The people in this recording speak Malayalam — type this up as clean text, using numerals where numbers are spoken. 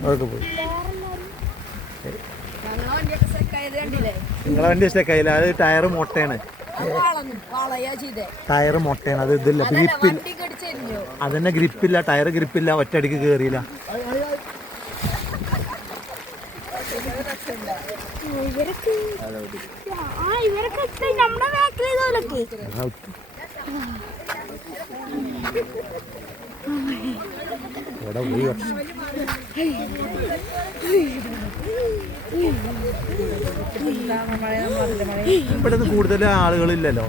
അതൊക്കെ പോയി. നിങ്ങളെ വണ്ടി സ്റ്റക്കായില്ല. അത് ടയറ് മൊട്ടയാണ്. ടയറ് മൊട്ടയാണ്. അത് ഇതില്ല, ഗ്രിപ്പില്ല. അതന്നെ ഗ്രിപ്പില്ല, ടയറ് ഗ്രിപ്പില്ല, ഒറ്റയടിക്ക് കയറിയില്ല. ഇവിടെ പോയി ഇവിടെ കൂടുതൽ ആളുകളില്ലല്ലോ.